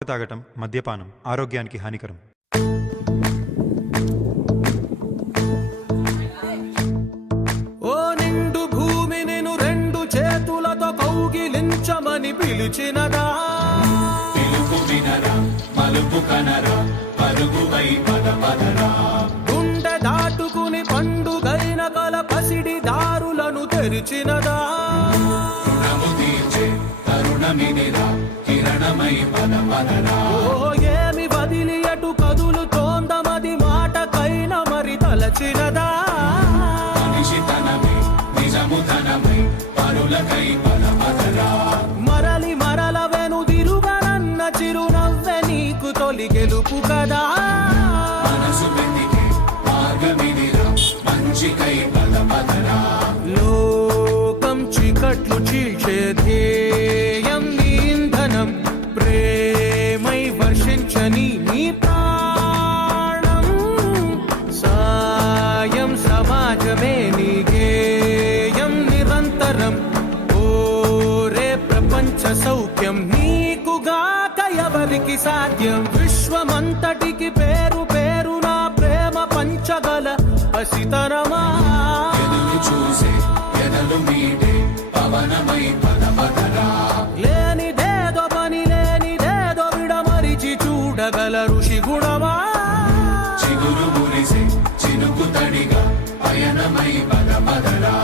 తాగటం, మద్యపానం ఆరోగ్యానికి హానికరం. ఓ నిండు భూమి నిన్ను రెండు చేతులతో కౌగిలించమని పిలిచినదా, పిలుపు వినరా మలుపు కనరా పరుగువై పద పదరా, గుండె దాటుకుని పండుగైన కల పసిడి దారులను తెరిచినదా, రుణము తీర్చే తరుణమిదిరా కిరణమై పద పదరా, ఓ ఏమి వదిలి అటు కదులుతోందమది మాటకైన మరి తలచినదా, మనిషితనమై నిజముతనమై పరులకై పద పదరా, మరలి మరల వెనుదిరుగనన్న చిరునవ్వె నీకు తొలి గెలుపు కదా, మనసు వెతికే మార్గమిదిరా మంచికై పద పదరా, లోకం చీకట్లు చీల్చే ధ్యేయం నీ ఇంధనం, ప్రేమై వర్షించని నీ ప్రాణం, సాయం సమాజమే నీ గేయం నిరంతరం, ఓరే ప్రపంచ సౌఖ్యం నీకుగాక ఎవరికి సాధ్యం, విశ్వమంతటికి పేరు పేరు నా ప్రేమ పంచగల పసితరమా, ఎదురు చూసే ఎదలు మీటే పవనమై పద పదరా, లేనిదేదో పని లేనిదేదో విడమరిచి చూడగల ఋషి గుణమా, చిగురు మురిసే చినుకు తడిగా పయనమై పద పదరా.